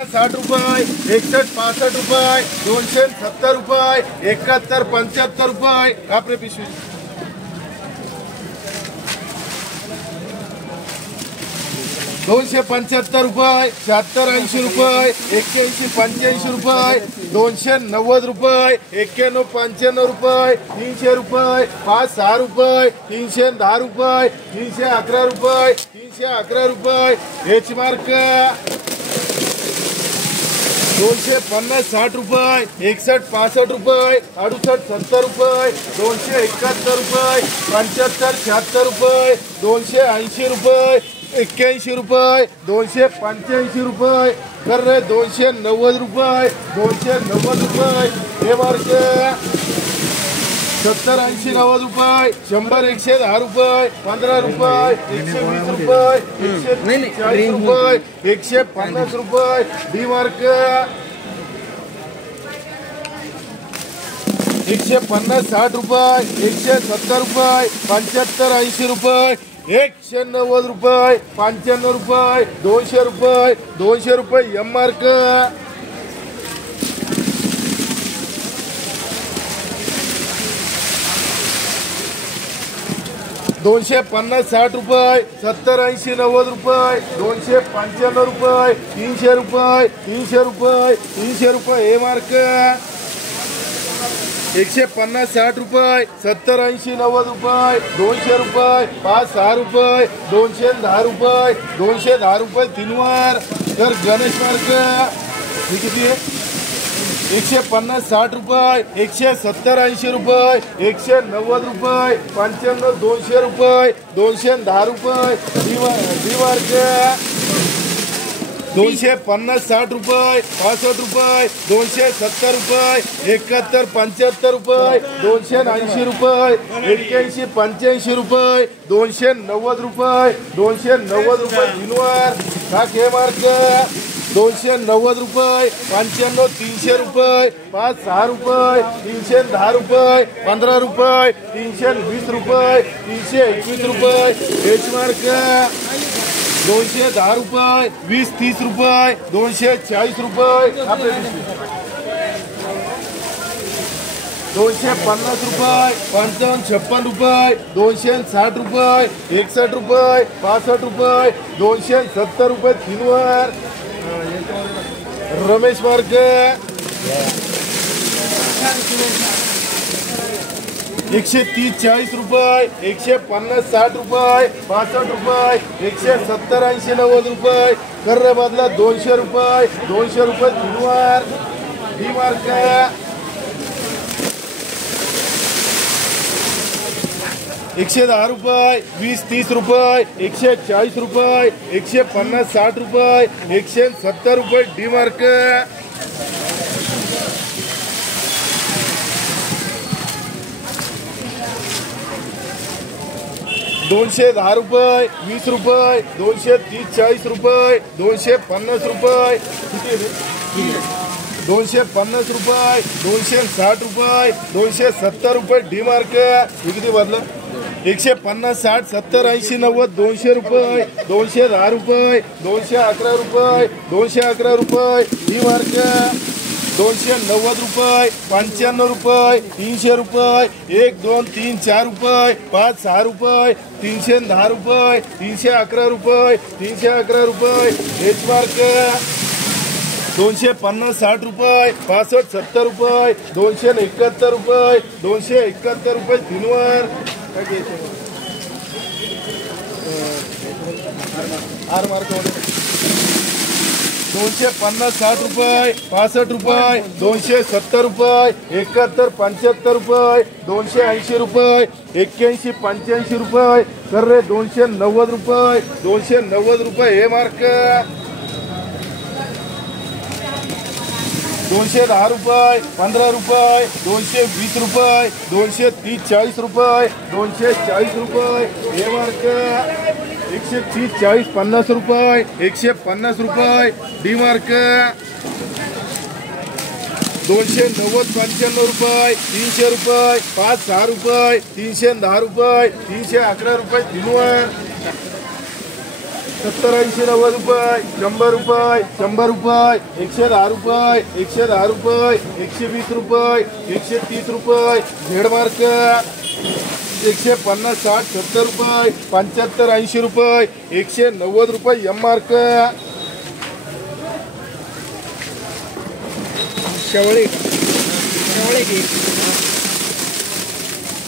60 रुपये 61 65 रुपये 270 रुपये 71 75 रुपये कापरे पिशवी 275 रुपये 76 80 रुपये 81 85 रुपये 290 रुपये 91 95 रुपये 300 रुपये 5 6 रुपये 310 रुपये 311 रुपये 311 रुपये एच मार्क 250 60 रुपये 61 65 रुपये 68 70 रुपये 271 रुपये 75 76 रुपये 280 रुपये 81 रुपये 285 रुपये कर रहे 290 रुपये 290 रुपये हे मार्क 70 80 90 रुपये 100 110 रुपये 15 रुपये 120 रुपये 140 रुपये 150 रुपये डी मार्क 150 60 रुपये 170 रुपये 75 80 रुपये 190 रुपये 95 रुपये 200 रुपये एम मार्क 250 60 रुपये 70 80 90 रुपये 295 रुपये 300 रुपये 300 रुपये हे मार्क 150 60 रुपये 70 80 90 रुपये 200 रुपये 5 6 रुपये 210 रुपये 210 रुपये 3 वर तर गणेश मार्क हे किती आहे 150 60 रुपये 170 80 रुपये 190 रुपये 95 200 रुपये 210 रुपये डी मार्क 250 60 रुपये 65 रुपये 270 रुपये 71 75 रुपये 280 रुपये 81 85 रुपये 290 रुपये 290 रुपये तीनवर टाक हे मार्क 290 रुपये 95 300 रुपये 5 6 रुपये 310 रुपये 15 रुपये 320 रुपये 321 रुपये एच मार्क 210 रुपये 20 30 रुपये 240 रुपये 250 रुपये 55 56 रुपये 260 रुपये 61 रुपये 65 रुपये 270 रुपये 3 वर रमेश मार्क 130 40 रुपये 150 60 रुपये 65 रुपये 170 80 90 रुपये कर रे बदला 200 रुपये 3 वर डी मार्क 110 रुपये 20 30 रुपये 140 रुपये 150 60 रुपये 170 रुपये डी मार्क 210 रुपये 20 रुपये 230 40 रुपये 250 रुपये 250 रुपये 260 रुपये 270 रुपये डी मार्क हे किती बदलं 150 60 70 80 90 200 रुपये 210 रुपये 211 रुपये 211 रुपये डी मार्क 290 रुपये 95 रुपये 300 रुपये 1 2 3 4 रुपये 5 6 रुपये 310 रुपये 311 रुपये 311 रुपये एच मार्क 250 60 रुपये 65 70 रुपये 271 रुपये 271 रुपये 3 वर आर मार्क 250 60 रुपये 65 रुपये 270 रुपये 71 75 रुपये 280 रुपये 81 85 रुपये कर रे 290 रुपये हे मार्क 210 रुपये 15 रुपये 220 रुपये 230 40 रुपये 240 रुपये हे मार्क 130 40 50 रुपये 150 रुपये डी मार्क 290 95 रुपये 300 रुपये 5 6 रुपये 310 रुपये 311 रुपये 3 वर 70 80 90 रुपये 100 रुपये 100 रुपये 110 रुपये 110 रुपये 120 रुपये 130 रुपये झेड मार्क 150 60 70 रुपये 75 80 रुपये 190 रुपये एम मार्क शेवळे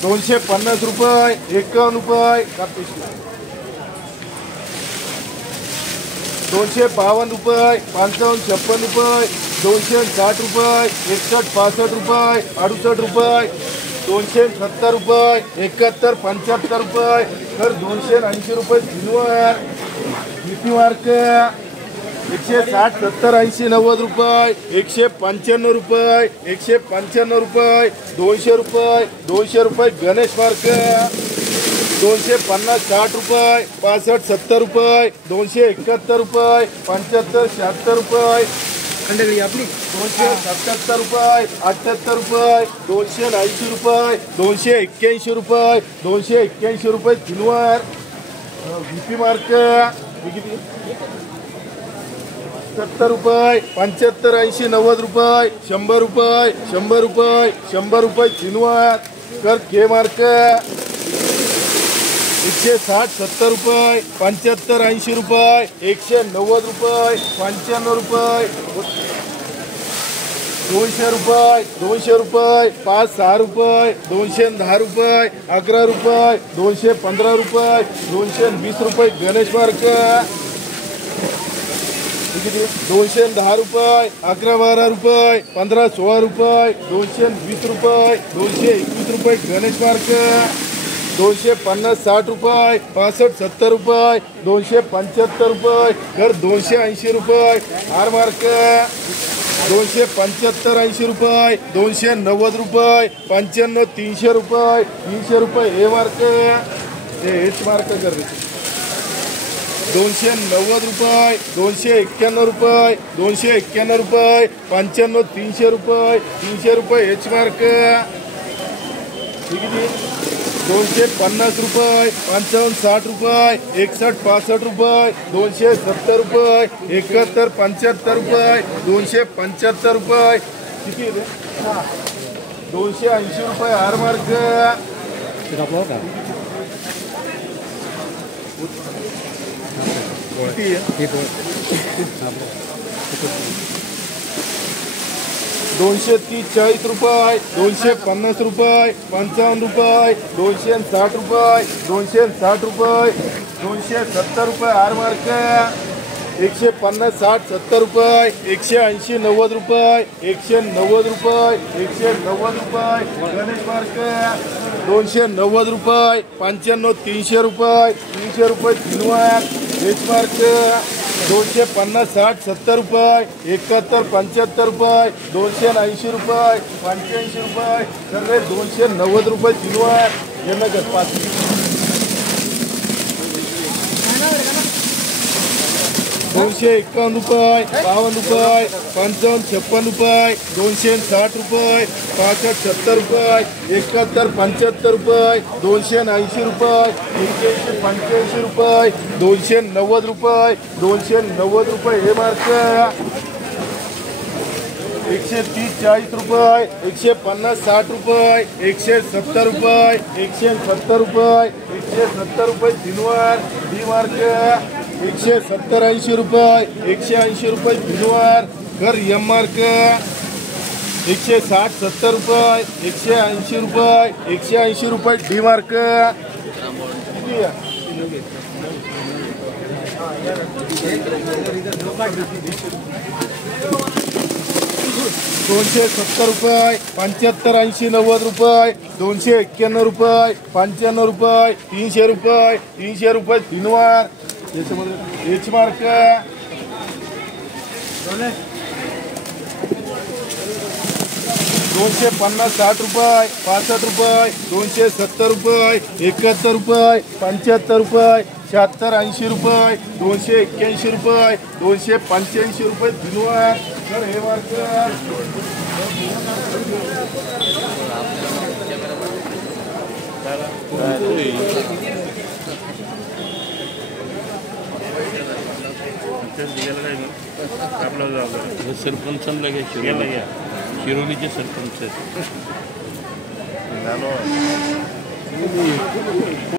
250 रुपये 51 रुपये 252 रुपये 55 56 रुपये 260 रुपये 61 65 रुपये 68 रुपये 270 रुपये 71 75 रुपये तर 280 रुपये किलोवर किती मार्क 160 70 80 90 रुपये 195 रुपये 195 रुपये 200 रुपये 200 रुपये गणेश मार्क 250 60 रुपये 65 70 रुपये 271 रुपये 75 76 रुपये अंडगडी आपली 277 रुपये 78 रुपये 280 रुपये 281 रुपये 281 रुपये किलोवर व्हीपी मार्क किती 70 रुपये 75 80 90 रुपये 100 रुपये 100 रुपये 100 रुपये किलोवर कर के मार्क 160 70 रुपये 75 80 रुपये 190 रुपये 95 रुपये 200 रुपये 200 रुपये 5 6 रुपये 210 रुपये 11 रुपये 215 रुपये 220 रुपये गणेश मार्क 210 रुपये 11 12 रुपये 15 16 रुपये 220 रुपये 221 रुपये गणेश मार्क 250 60 रुपये 65 70 रुपये 275 रुपये कर 280 रुपये आर मार्क 275 80 रुपये 290 रुपये 95 300 रुपये 300 रुपये हे मार्क हेच मार्क कर 290 रुपये 291 रुपये 291 रुपये 95 300 रुपये 300 रुपये एच मार्क 250 रुपये 55 60 रुपये 61 65 रुपये 270 रुपये 71 75 रुपये 275 रुपये किती 280 रुपये आर मार्क 230 40 रुपये 250 रुपये 55 रुपये 260 रुपये 260 रुपये 270 रुपये आर मार्क 150 60 70 रुपये 180 90 रुपये 190 रुपये 190 रुपये गणेश मार्क 290 रुपये 95 300 रुपये 300 रुपये किलोवर एच मार्क 250 60 70 रुपये 71 75 रुपये 280 रुपये 85 रुपये सगळे 290 रुपये किलोवर यांना कर 251 रुपये 52 रुपये 55 56 रुपये 260 रुपये 65 70 रुपये 71 75 रुपये 280 रुपये 81 85 रुपये 290 रुपये 290 रुपये हे मार्क 130 40 रुपये 150 60 रुपये 170 रुपये 170 रुपये 170 रुपये किलोवर डी मार्क 170 80 रुपये 180 रुपये किलोवर कर एम मार्क 160 70 रुपये 180 रुपये 180 रुपये डी मार्क 270 रुपये 75 80 90 रुपये 291 रुपये 95 रुपये 300 रुपये 300 रुपये किलोवर एच मार्क 250 60 रुपये 65 रुपये 270 रुपये 71 रुपये 75 रुपये 76 80 रुपये 281 रुपये 285 रुपये किलोवर तर हे मार्क 250 सरपंचांना घ्या शिरोलीचे सरपंच आहेत.